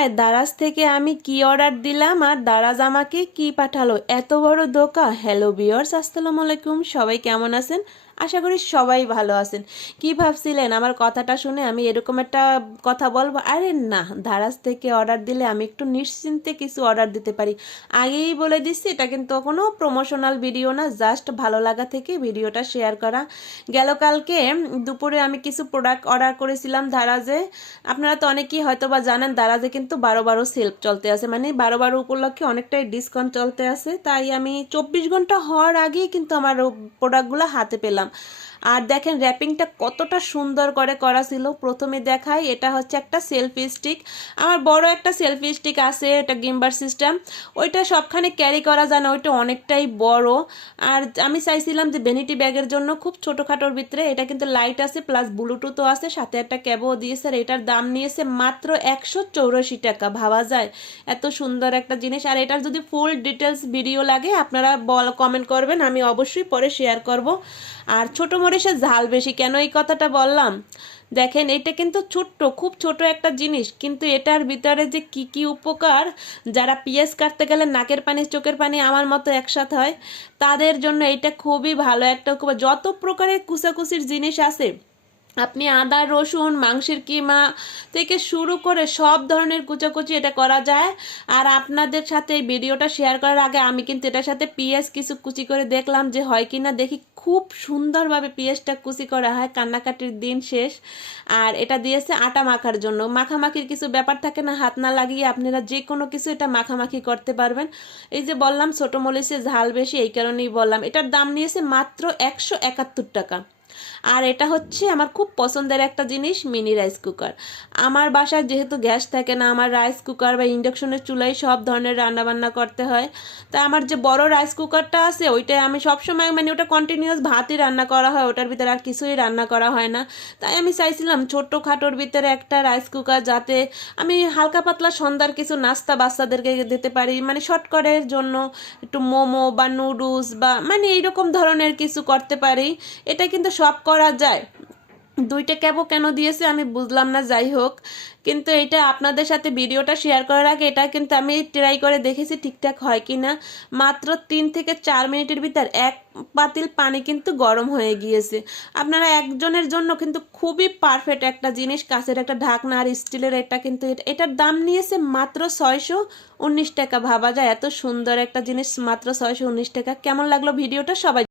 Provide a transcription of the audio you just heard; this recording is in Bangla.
হায়, দারাজ থেকে আমি কি অর্ডার দিলাম আর দারাজ আমাকে কি পাঠালো, এত বড় ধোঁকা। হ্যালো ভিউয়ার্স, আসসালামু আলাইকুম। সবাই কেমন আছেন? আশা করি সবাই ভালো আছেন। কি ভাবছিলেন আমার কথাটা শুনে আমি এরকম একটা কথা বলবো? আরে না, দারাজ থেকে অর্ডার দিলে আমি একটু নিশ্চিন্তে কিছু অর্ডার দিতে পারি। আগেই বলে দিচ্ছি, এটা কিন্তু কোনো প্রমোশনাল ভিডিও না, জাস্ট ভালো লাগা থেকে ভিডিওটা শেয়ার করা। গেল কালকে দুপুরে আমি কিছু প্রোডাক্ট অর্ডার করেছিলাম দারাজে। আপনারা তো অনেকেই হয়তো বা জানেন, দারাজে কিন্তু 12/12 সেল চলতে আছে, মানে 12/12 উপলক্ষে অনেকটাই ডিসকাউন্ট চলতে আছে। তাই আমি 24 ঘন্টা হওয়ার আগেই কিন্তু আমার প্রোডাক্টগুলো হাতে পেলাম। আর দেখেন র্যাপিংটা কতটা সুন্দর করে করা ছিল। প্রথমে দেখাই, এটা হচ্ছে একটা সেলফি স্টিক। আমার বড় একটা সেলফি স্টিক আছে, এটা গিম্বার সিস্টেম। ওইটা সবখানে ক্যারি করা যায় না, ওইটা অনেকটাই বড়। আর আমি চাইছিলাম যে ভ্যানিটি ব্যাগের জন্য খুব ছোটোখাটোর ভিতরে। এটা কিন্তু লাইট আছে প্লাস ব্লুটুথও আছে, সাথে একটা ক্যাবও দিয়েছে। আর এটার দাম নিয়েছে মাত্র 184 টাকা। ভাবা যায় এত সুন্দর একটা জিনিস। আর এটার যদি ফুল ডিটেলস ভিডিও লাগে আপনারা কমেন্ট করবেন, আমি অবশ্যই পরে শেয়ার করব। আর ছোট মরিচের ঝাল বেশি কেন এই কথাটা বললাম, দেখেন এটা কিন্তু ছোট্ট, খুব ছোট একটা জিনিস, কিন্তু এটার ভিতরে যে কি কি উপকার। যারা পেঁয়াজ কাটতে গেলে নাকের পানি চোখের পানি আমার মতো একসাথে হয়, তাদের জন্য এটা খুবই ভালো একটা উপকার। যত প্রকারের কুচাকুচির জিনিস আছে, আপনি আদা রসুন মাংসের কিমা থেকে শুরু করে সব ধরনের কুচাকুচি এটা করা যায়। আর আপনাদের সাথে এই ভিডিওটা শেয়ার করার আগে আমি কিন্তু এটার সাথে পেঁয়াজ কিছু কুচি করে দেখলাম যে হয় কি না, দেখি খুব সুন্দরভাবে পেঁয়াজটা কুচি করা হয়। কান্নাকাটির দিন শেষ। আর এটা দিয়েছে আটা মাখার জন্য। মাখামাখির কিছু ব্যাপার থাকে না, হাত না লাগিয়ে আপনারা যে কোনো কিছু এটা মাখামাখি করতে পারবেন। এই যে বললাম ছোটো মরিচের ঝাল বেশি, এই কারণেই বললাম। এটার দাম নিয়েছে মাত্র 171 টাকা। আর এটা হচ্ছে আমার খুব পছন্দের একটা জিনিস, মিনি রাইস কুকার। আমার বাসায় যেহেতু গ্যাস থাকে না, আমার রাইস কুকার বা ইন্ডাকশনের চুলায় সব ধরনের রান্নাবান্না করতে হয়। তাই আমার যে বড় রাইস কুকারটা আছে ওইটাই আমি সবসময়, মানে ওটা কন্টিনিউয়াস ভাতই রান্না করা হয়, ওটার ভিতরে আর কিছুই রান্না করা হয় না। তাই আমি চাইছিলাম ছোট্ট খাটোর ভিতরে একটা রাইস কুকার, যাতে আমি হালকা পাতলা সন্ধ্যার কিছু নাস্তা বাচ্চাদেরকে দিতে পারি, মানে শর্টকাটের জন্য একটু মোমো বা নুডলস বা মানে এইরকম ধরনের কিছু করতে পারি। এটা কিন্তু সব করা যায়। দুইটা ক্যাবও কেন দিয়েছে আমি বুঝলাম না, যাই হোক। কিন্তু এটা আপনাদের সাথে ভিডিওটা শেয়ার করার আগে এটা কিন্তু আমি ট্রাই করে দেখেছি ঠিকঠাক হয় কি না। মাত্র 3 থেকে 4 মিনিটের ভিতর এক পাতিল পানি কিন্তু গরম হয়ে গিয়েছে। আপনারা একজনের জন্য কিন্তু খুবই পারফেক্ট একটা জিনিস, কাঁচের একটা ঢাকনা আর স্টিলের। এটা কিন্তু এটার দাম নিয়েছে মাত্র 619 টাকা। ভাবা যায় এত সুন্দর একটা জিনিস মাত্র 619 টাকা। কেমন লাগলো ভিডিওটা সবাই